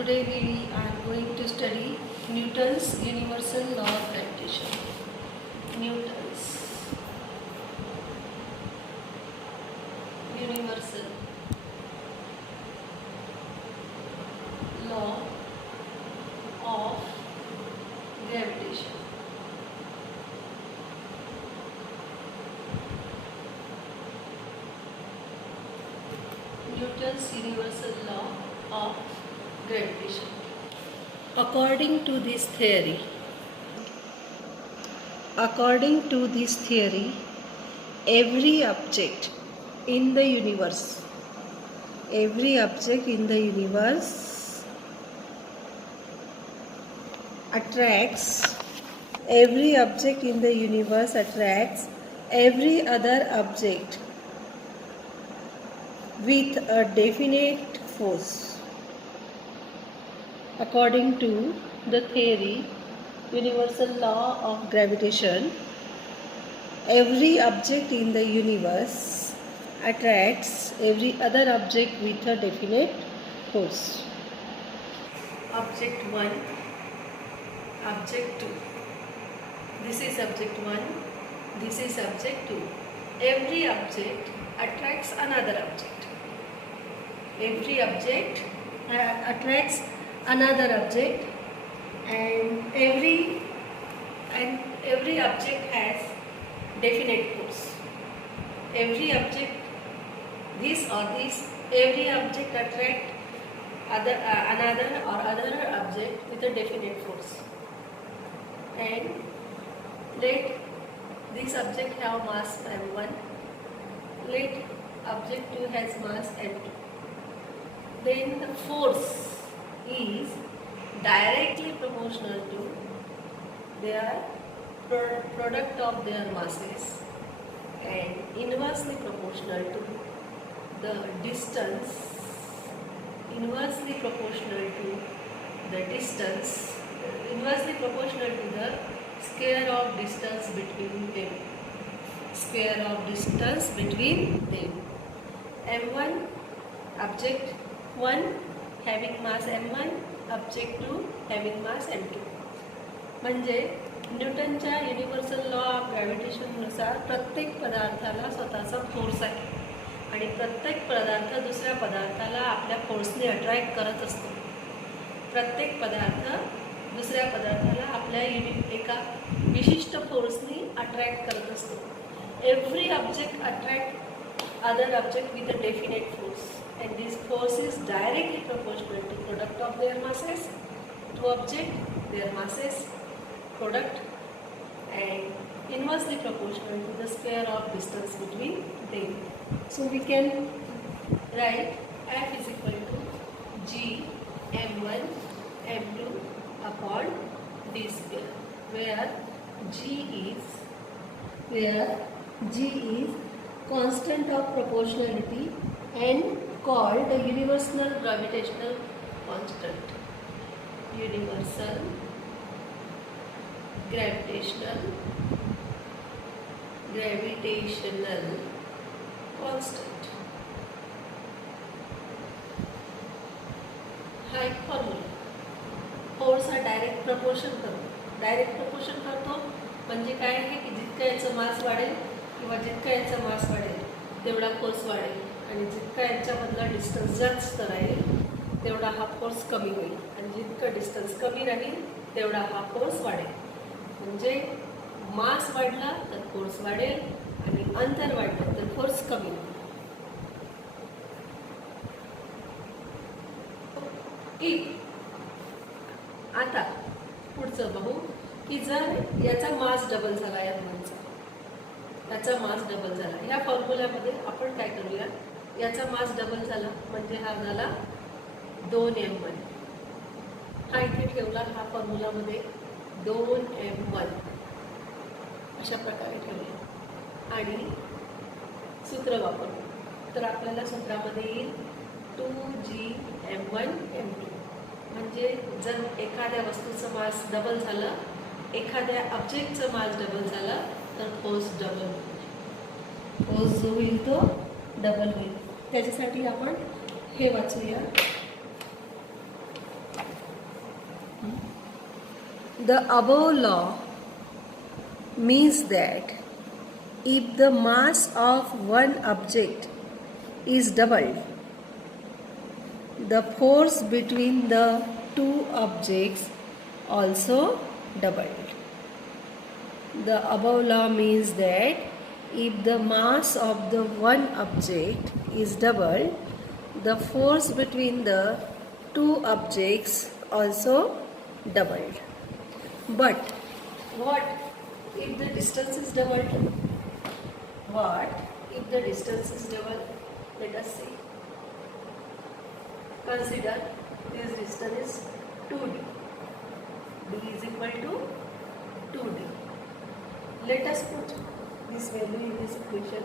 Today we are going to study Newton's universal law of gravitation. Newton's universal law of gravitation. Newton's universal law of gravitation. According to this theory, every object in the universe attracts every other object with a definite force. According to the theory, universal law of gravitation, every object in the universe attracts every other object with a definite force. Object 1, Object 2. This is Object 1, this is Object 2. Every object attracts another object. Every object attracts another object, and every object has definite force. Every object, every object attract another object with a definite force. And let this object have mass m1. Let object 2 has mass m2. Then the force is directly proportional to their product of their masses and inversely proportional to the distance, inversely proportional to the square of distance between them. m1 object 1 having mass m1, object 2 having mass m2. म्हणजे न्यूटनच्या universal law of ग्रॅव्हिटेशननुसार प्रत्येक पदार्थाला स्वतःचा force आहे आणि प्रत्येक पदार्थ दुसऱ्या पदार्थाला आपल्या फोर्सने अट्रॅक्ट करत असतो. प्रत्येक पदार्थ दुसऱ्या पदार्थाला आपल्या एका विशिष्ट फोर्सने अट्रॅक्ट करत असतो. Every object attract other object with a definite force. And this force is directly proportional to product of their masses, to object, their masses, product, and inversely proportional to the square of distance between them. So we can write F is equal to G m1 m2 upon d square, where G is constant of proportionality and called the universal gravitational constant. Universal gravitational constant. हा एक formula. Force हा direct proportion करतो. म्हणजे काय आहे की जितका याचं मास वाढेल किंवा जितका याचा मास वाढेल तेवढा फोर्स वाढेल, आणि जितका यांच्यामधला डिस्टन्स जास्त राहील तेवढा हा फोर्स कमी होईल, आणि जितकं डिस्टन्स कमी राहील तेवढा हा फोर्स वाढेल. म्हणजे मास वाढला तर फोर्स वाढेल आणि अंतर वाढलं तर फोर्स कमी होईल. आता पुढचं बघू की जर याचा मास डबल झाला, याचा मास डबल झाला, ह्या फॉर्म्युल्यामध्ये आपण काय करूया, याचा मास डबल झाला म्हणजे हा झाला 2m1. हा इथे ठेवला, हा फॉर्म्युलामध्ये 2m1 अशा प्रकारे ठेवले आणि सूत्र वापरलं तर आपल्याला सूत्रामध्ये येईल 2gm1 m2. म्हणजे जर एखाद्या वस्तूचं मास डबल झालं, एखाद्या ऑब्जेक्टचं मास डबल झालं तर फोर्स डबल होईल. फोर्स जो होईल तो डबल होईल. त्याच्यासाठी आपण हे वाचूया. The above law means that if the mass of one object is doubled, the force between the two objects also doubled. The above law means that if the mass of the one object is doubled, the force between the two objects also doubled. But what if the distance is doubled? What if the distance is doubled? Let us see. Consider this distance is 2d. D is equal to 2d. Let us put this value in this equation,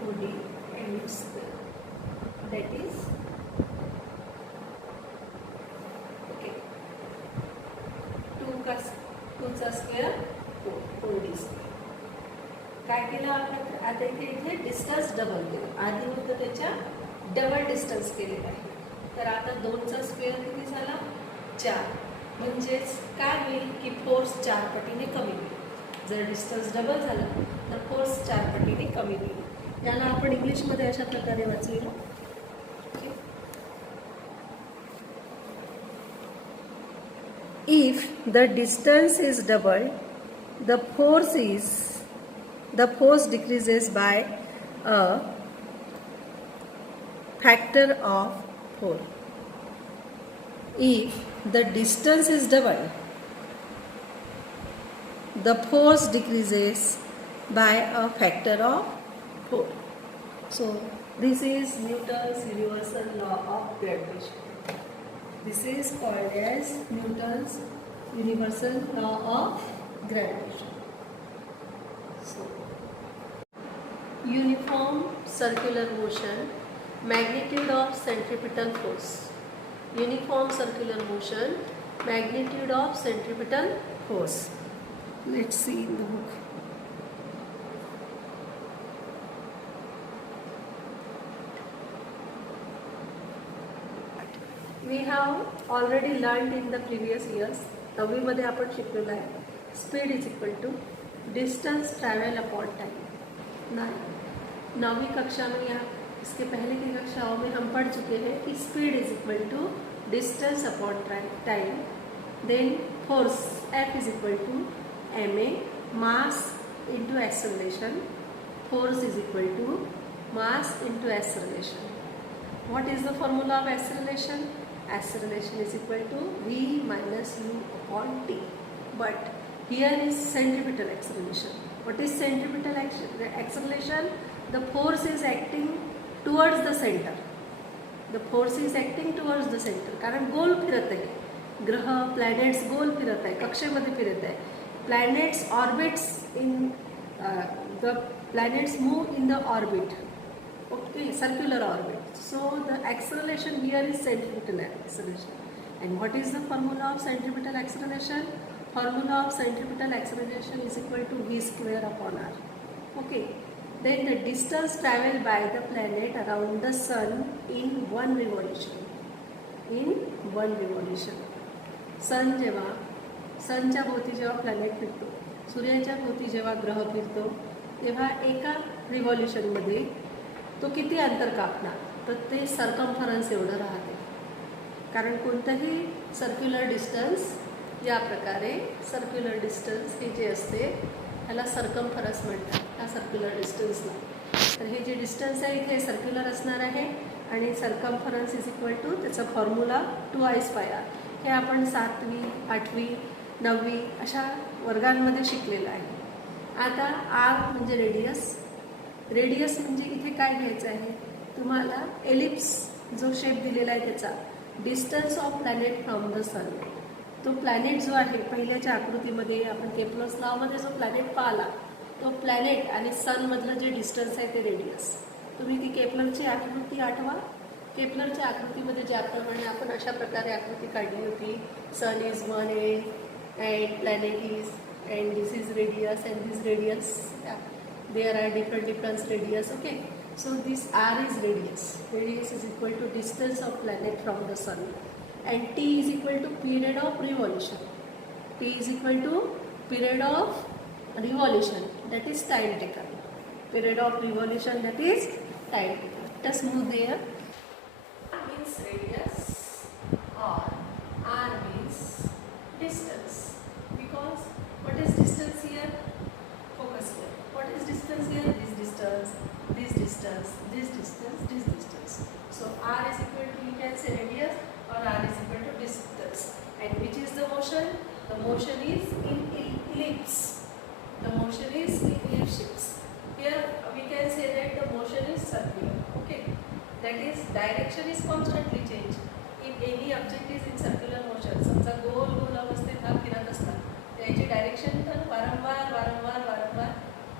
2d m square. That is, okay, 2 चा square 4d square. काय केलं आपण आता इथे distance double केलं. आधी होतं त्याच्या डबल डिस्टन्स केलेलं आहे. तर आता 2 चा स्क्वेअर किती झाला 4. म्हणजेच काय होईल की फोर्स 4 पटीने कमी होईल. जर डिस्टन्स डबल झाला तर फोर्स 4 पटीने कमी होईल. याला आपण इंग्लिशमध्ये अशा प्रकारे वाचूया. If the distance is doubled, the force decreases by a factor of 4. If the distance is doubled, the force decreases by a factor of 4. So this is Newton's universal law of gravitation. This is called as Newton's universal law of gravitation. So, uniform circular motion, magnitude of centripetal force. Uniform circular motion, magnitude of centripetal force. Let's see in the book. We have already learned in the previous years. 9वी मध्ये आपण शिकलेलं आहे. Speed is equal to distance travel upon time. 9वीं कक्षा में या इसके पहले की कक्षाओं में हम पढ़ चुके हैं कि speed is equal to distance upon time. Then force F is equal to ma, mass into acceleration. Force is equal to mass into acceleration. What is the formula of acceleration? Acceleration is equal to v minus u upon t. But here is centripetal acceleration. What is centripetal acceleration? The force is acting towards the center. The force is acting towards the center. कारण गोल फिरत आहे. ग्रह planets गोल फिरत आहे, कक्षेमध्ये फिरत आहे. Planets orbits in the planets move in the orbit. Okay, circular orbit. So the acceleration here is centripetal acceleration. And what is the formula of centripetal acceleration? Formula of centripetal acceleration is equal to v square upon r. Okay. Then the distance traveled by the planet around the sun in one revolution. In one revolution. सनच्या भोवती जेव्हा planet फिरतो, सूर्याच्या भोवती जेव्हा ग्रह फिरतो, तेव्हा एका रिव्हॉल्युशनमध्ये तो किती अंतर कापणार? तर ते सर्कम्फरन्स एवढं राहते. कारण कोणतंही सर्क्युलर डिस्टन्स या प्रकारे सर्क्युलर डिस्टन्स हे जे असते ह्याला सर्कम्फरन्स म्हणतात, ह्या सर्क्युलर डिस्टन्सला. तर हे जे डिस्टन्स आहे इथे सर्क्युलर असणार आहे आणि सर्कम्फरन्स इज इक्वल टू त्याचा फॉर्म्युला 2I/r. हे आपण 7वी, 8वी, 9वी अशा वर्गांमध्ये शिकलेलं आहे. आता r म्हणजे रेडियस. रेडियस म्हणजे इथे काय घ्यायचं आहे तुम्हाला? एलिप्स जो शेप दिलेला आहे त्याचा distance of planet from the sun. तो प्लॅनेट जो आहे पहिल्याच्या आकृतीमध्ये आपण केप्लर्स लॉमध्ये जो प्लॅनेट पाहिला तो प्लॅनेट आणि सनमधलं जे डिस्टन्स आहे ते रेडियस. तुम्ही ती केप्लरची आकृती आठवा. केप्लरच्या आकृतीमध्ये ज्याप्रमाणे आपण अशा प्रकारे आकृती काढली होती. सन is 1 and planet is, and this is radius and this radius. There are different radius. Okay, so this r is radius. Radius is equal to distance of planet from the sun, and t is equal to period of revolution. P is equal to period of revolution, that is time taken. Period of revolution, that is time taken. Just move there. Means radius or R means distance. Because what is distance here? Focus here. What is distance here? This distance, this distance, this distance, this distance. So R is equal to, you can say radius, or R is equal to distance. And which is the motion? The motion is in ellipse. The motion is in ellipse shapes. Here we can say that the motion is circular. Okay. That is, direction is constantly changed. If any object is in circular motion, समजा गोल गोल अवस्थेत हा फिरत असला, त्याची direction तर वारंवार वारंवार वारंवार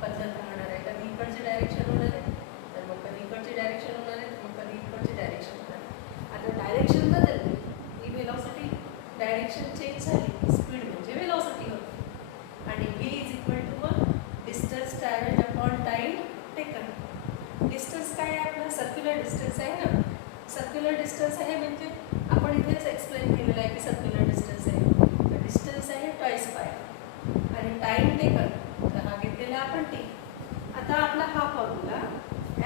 बदलत राहणार आहे. कधी इकडचे डायरेक्शन होणार आहे, तर मग कधी इकडचे डायरेक्शन होणार आहे, मग कधी इकडचे डायरेक्शन होणार आहे. आता डायरेक्शन बदलली, ही वेलॉसिटी डायरेक्शन चेंज झाली, स्पीड म्हणजे वेलॉसिटी होती. आणि v इज इक्वल टू मग distance travelled upon time taken. Distance काय आहे आपला? सर्क्युलर डिस्टन्स आहे ना. सर्क्युलर डिस्टन्स आहे म्हणजे आपण इथेच एक्सप्लेन केलेलं आहे की सर्क्युलर डिस्टन्स आहे. तर डिस्टन्स आहे ट्वाइस पाय आणि टाइम टेकन, तर हा घेतलेला आपण टी. आता आपला हा formula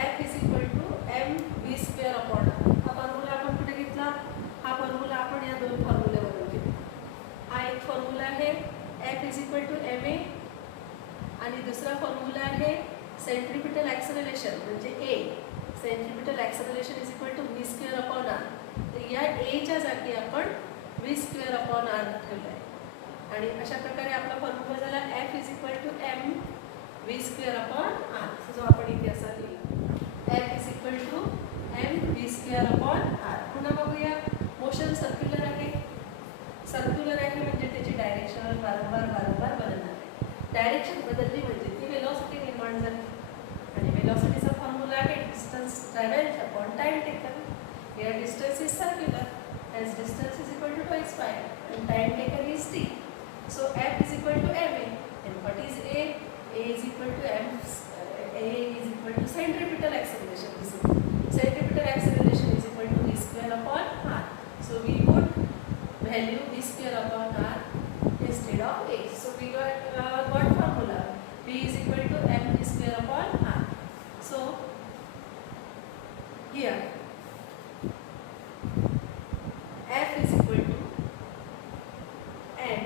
F is equal to M V square upon R. हा फॉर्म्युला आपण कुठे घेतला? हा फॉर्म्युला आपण या दोन फॉर्म्युल्यावरून घेतला. हा एक फॉर्म्युला आहे F is equal to M A, आणि दुसरा फॉर्म्युला आहे सेंट्रिपिटल ॲक्सलरेशन म्हणजे A. Centripetal acceleration is equal to V square upon R. तर या एच्या जागी आपण व्ही स्क्वेअर अपॉन आर ठेवलं आहे. आणि अशा प्रकारे आपला फॉर्म्युला झाला F is equal to M V square upon R, जो आपण इथे असा लिहिला. F is equal to M V square upon R. पुन्हा बघूया, मोशन सर्क्युलर आहे. सर्क्युलर आहे म्हणजे त्याची डायरेक्शन वारंवार वारंवार बदलणार आहे. डायरेक्शन बदलली म्हणजे ती वेलॉसिटी निर्माण झाली. आणि वेलॉसिटीचा फॉर्म्युला आहे distance travelled upon time taken. Here distance is circular, as distance is equal to twice pi and time taken is t. So F is equal to ma. And what is A? A is equal to m. A is equal to centripetal acceleration. This is centripetal acceleration is equal to v square upon r. So we put value v square upon r instead of A. So we got what formula? V is equal to m v square upon r. So here F is equal to m,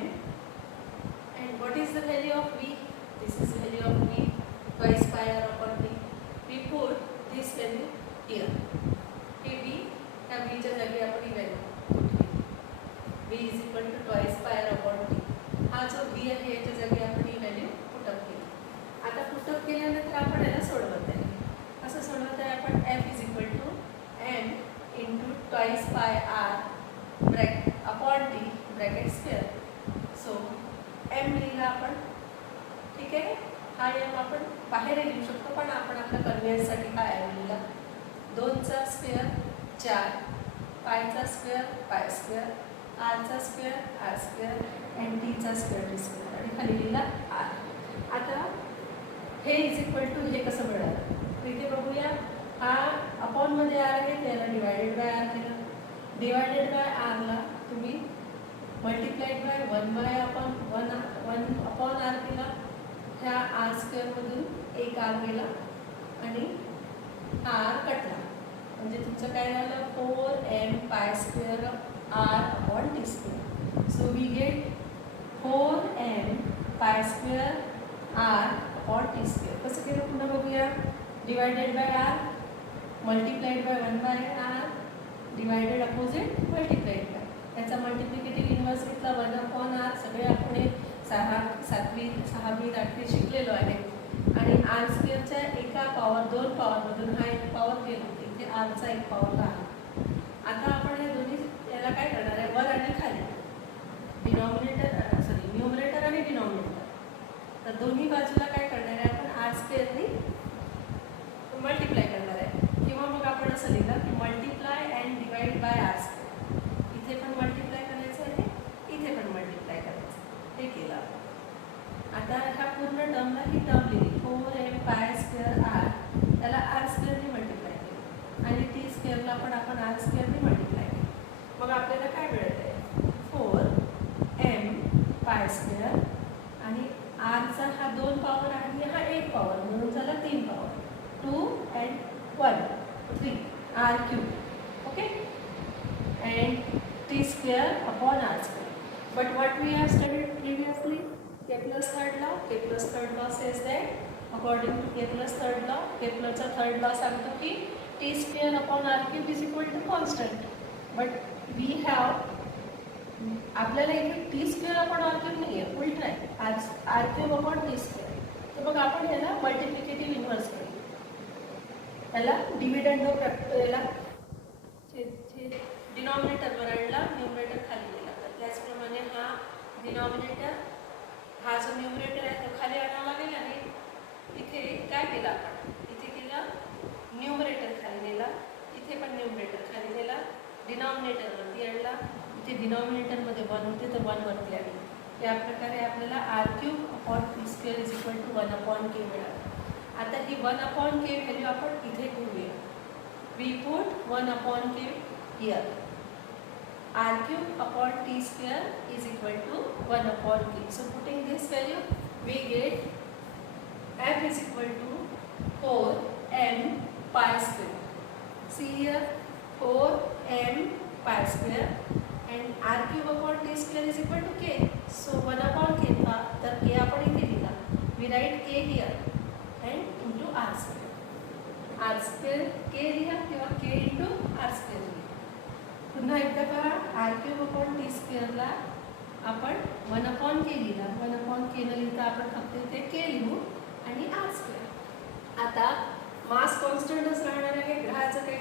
and what is the value of V? This is the value of V, twice pi r upon t. We put this value here. Okay, V, या V च्या जागी आपण ही value put केली. V is equal to twice pi r upon t. हा जो V आहे याच्या जागी आपण ही value put up केली. आता put up केल्यानंतर आपण याला सोडवत आहे. कसं सोडवत आहे आपण? F is equal to m into twice pi r bracket upon T bracket square. So M लिहिला आपण, ठीक आहे. हा एम आपण बाहेर लिहू शकतो, पण आपण आपल्या कन्व्हिनियन्ससाठी हा एम लिहिला. 2चा स्क्वेअर 4, पायचा स्क्वेअर पाय स्क्वेअर, आरचा स्क्वेअर आर स्क्वेअर आणि टीचा स्क्वेअर टी स्क्वेअर, आणि खाली लिहिला आर. आता हे इज इक्वल टू हे कसं मिळालं? इथे बघूया, हा अपॉनमध्ये आर आहे, त्याला डिवायडेड बाय आर केलं. डिवायडेड बाय आरला तुम्ही मल्टिप्लाइड बाय 1 अपॉन आर केला. ह्या आर स्क्वेअरमधून एक आर गेला आणि हा आर कटला, म्हणजे तुमचं काय झालं? 4m pi square R upon T square. So we get 4m pi square R upon T square. कसं केलं पुन्हा बघूया. Divided by R, multiplied by 1 by R, divided opposite multiplied by. याचा मल्टिप्लिकेटिव्ह इन्व्हर्स घेतला 1 अपॉन आर. सगळे आपण 6वी 8वी शिकलेलो आहे. आणि आर स्क्वेअरच्या एका पॉवर 2 पॉवरमधून हा एक पॉवर गेला, इथे आरचा एक पॉवर राहिला. आता आपण हे दोन्ही याला काय करणार आहे? वर आणि खाली, न्यूमरेटर आणि डिनॉमिनेटर. तर दोन्ही बाजूला काय करणार आहे आपण? आर स्क्वेअरनी मल्टिप्लाय करणार आहे. किंवा मग आपण असं लिहिलं की multiply and divide by R square. इथे पण मल्टिप्लाय करायचं आहे, इथे पण मल्टिप्लाय करायचं. हे केलं. आता ह्या पूर्ण टर्मला ही टर्म लिहिली 4m पाय स्क्वेअर आर, त्याला आर स्क्वेअरने मल्टिप्लाय केलं आणि टी स्क्वेअरला पण आपण आर स्क्वेअरने मल्टिप्लाय केलं. मग आपल्याला काय मिळत आहे? 4m pi square 3 r cube. Okay, and t square upon r square. But what we have studied previously, Kepler's third law. Kepler's third law says that according to Kepler's third law, Kepler's third law सांगतो की t square upon r cube is equal to constant. But we have आपल्याला इथे T square upon R cube नाही आहे, उलट आहे R cube upon T square. तर मग आपण ह्याला मल्टिप्लिकेटिव्ह इन्व्हर्स करू, त्याला डिव्हिडंड ऑफ फॅक्टोरियलला डिनॉमिनेटरवर आणला, न्यूमरेटर खाली गेला. तर त्याचप्रमाणे हा डिनॉमिनेटर, हा जो न्यूमरेटर आहे तो खाली आणावा लागेल. आणि इथे काय केलं आपण, इथे केलं न्यूमरेटर खाली नेला, इथे पण न्यूमरेटर खाली नेला, डिनॉमिनेटरवरती आणला. इथे डिनॉमिनेटरमध्ये 1 होते तर 1 वरती आणले. या प्रकारे आपल्याला R cube upon T square is equal to 1 upon K मिळालं. आता ही 1 अपॉन के व्हॅल्यू आपण इथे घेऊया. We put 1 upon K here. R cube upon T square is equal to 1 upon K. So putting this value we get F is equal to 4m pi square. See here 4m pi square and r cube upon t square is equal to k. So 1 upon k था, तर k आपण इथे लिहिला. We write k here and into r square. r square k लिहा किंवा k into r square लिहा. पुन्हा एकदा पहा, r cube upon t square ला आपण 1 upon k लिहिला. 1 upon k न लिहिता आपण फक्त इथे k लिहू आणि r square. आता मास कॉन्स्टंटच राहणार आहे. ग्रहाचं काही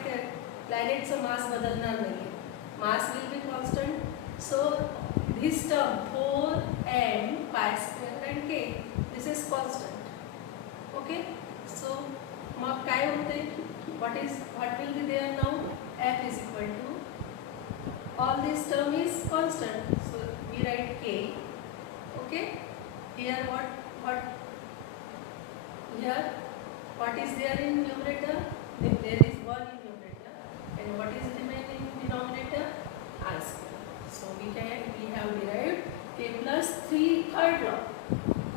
प्लॅनेटचं मास बदलणार नाही. Mass will be constant. So this term 4m pi square and k, this is constant. Okay. So मग काय होते? What will be there now? F is equal to, all this term is constant. So we write k. Okay. Here what? Here what is there in numerator? There is 1 in numerator. And what is remaining in denominator? R square. So we have derived Kepler's third law.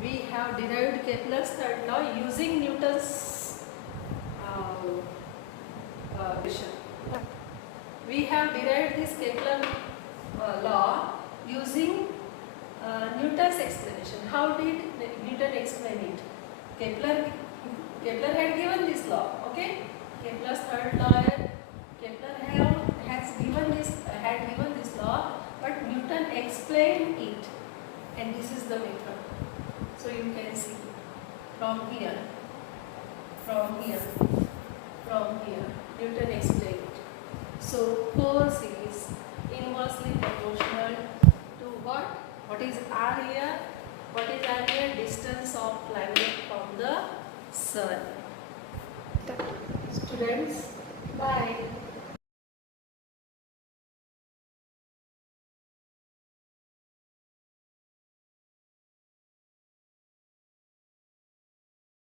We have derived Kepler's third law using Newton's equation. We have derived this Kepler law using Newton's explanation. How did Newton explain it? Kepler had given this law. Okay. Kepler's third law. Kepler had given this law, but Newton explained it, and this is the method. So you can see from here, Newton explained it. So force is inversely proportional to what? What is r here? What is r here? Distance of planet from the sun. Students, bye.